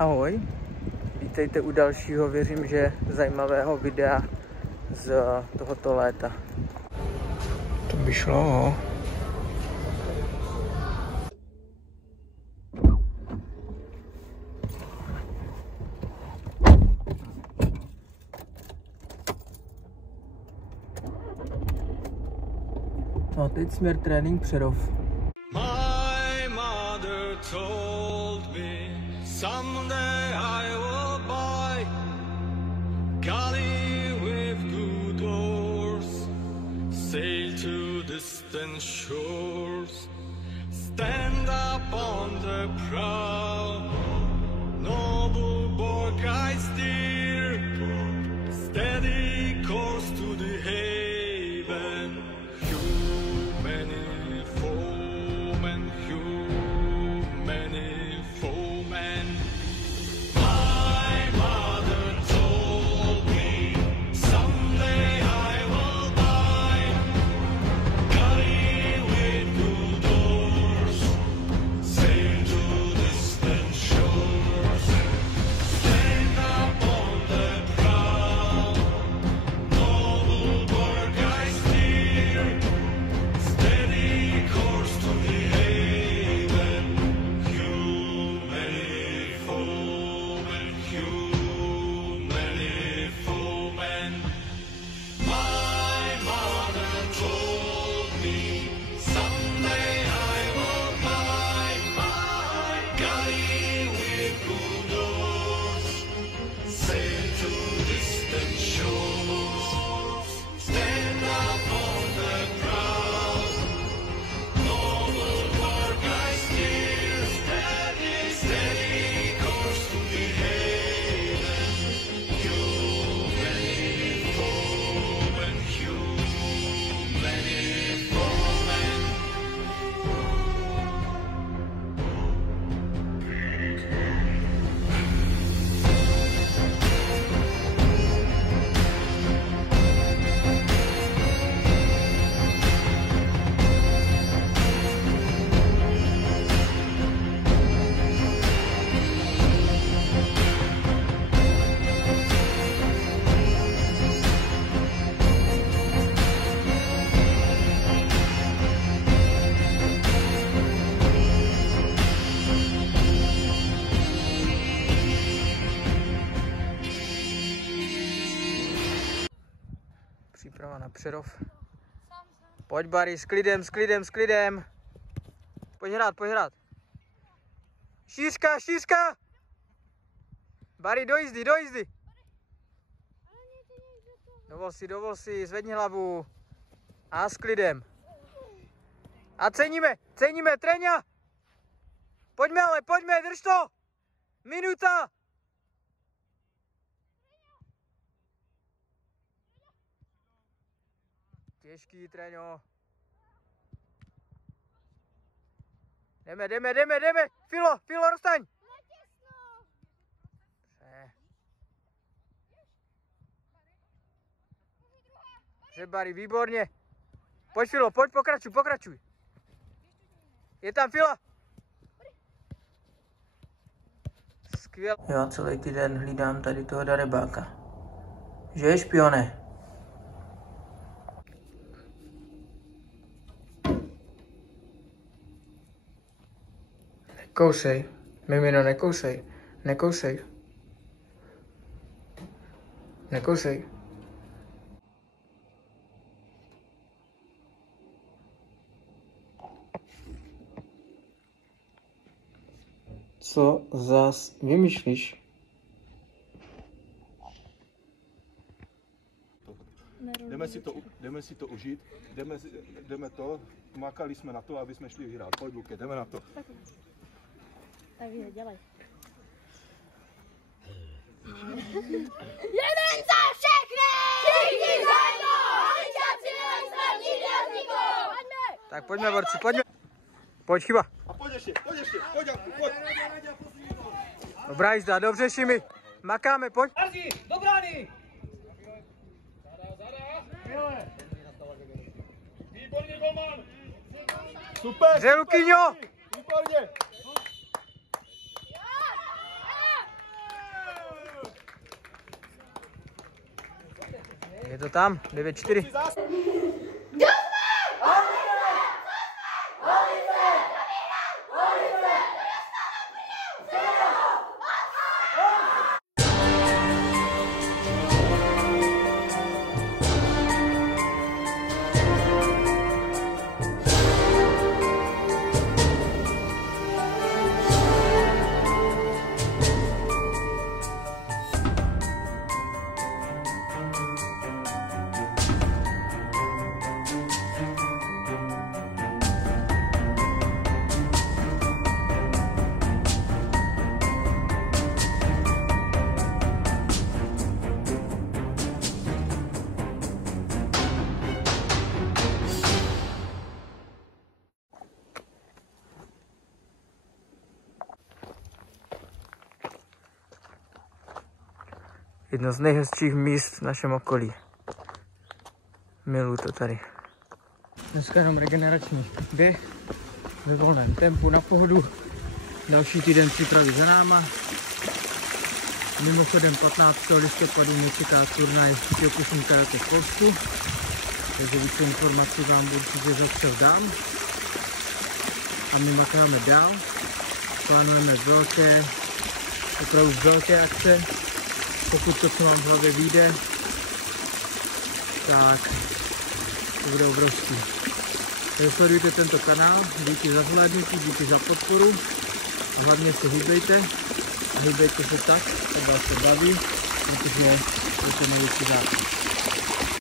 Ahoj, vítejte u dalšího, věřím, že zajímavého videa z tohoto léta. To by šlo. No, teď směr trénink Přerov. My mother told me someday I will buy galley with good doors, sail to distant shores, stand up on the prow, noble borg I steer, steady course to the haven. Příprava na Přerov. Pojď, Barry, s klidem, s klidem, s klidem. Pojď hrát, pojď hrát. Šířka, šířka! Barry, do jízdy, do jízdy. Dovol si, zvedni hlavu. A s klidem. A ceníme, tréňa. Pojďme ale, pojďme, drž to. Minuta. Těžký, tréňo. Jdeme. Filo, rozstaň. Barry, výborně. Pojď, Filo, pojď, pokračuj. Je tam Fila. Skvěl. Já celý týden hlídám tady toho darebáka. Že je, špione? Nekousej, mimino, nekousej. Co zas vymýšlíš? Jdeme si to užít, jdeme to, makali jsme na to, aby jsme šli hrát. Pojď, Luke, jdeme na to. Takže dělej. Jeden za všechny! Všichni za jedno! Haličáci nevezme nikdy z nikoho! Tak pojďme, borci, pojďme. Pojď, chyba. A pojď ještě, pojď. Dobrá jízda, dobře, Šimi. Makáme, pojď. Ardi, do brány! Výborně, golman! Super! Lukyňo! Výborně! Je to tam, 9-4. Jedno z nejhezčích míst v našem okolí. Miluji to tady. Dneska jenom regenerační běh ve volném tempu na pohodu. Další týden přípravy za náma. Mimochodem 15. listopadu mě čeká turnaj Kyokushin Karate v Polsku. Takže více informací vám určitě zase dám. A my makáme dál. Plánujeme opravdu velké akce. Pokud to, co mám v hlavě, vyjde, tak to bude obrovský. Takže sledujte tento kanál, díky za zhlédnutí, díky za podporu a hlavně se hýbejte a hýbejte se tak, aby vás to baví, protože je to největší základ.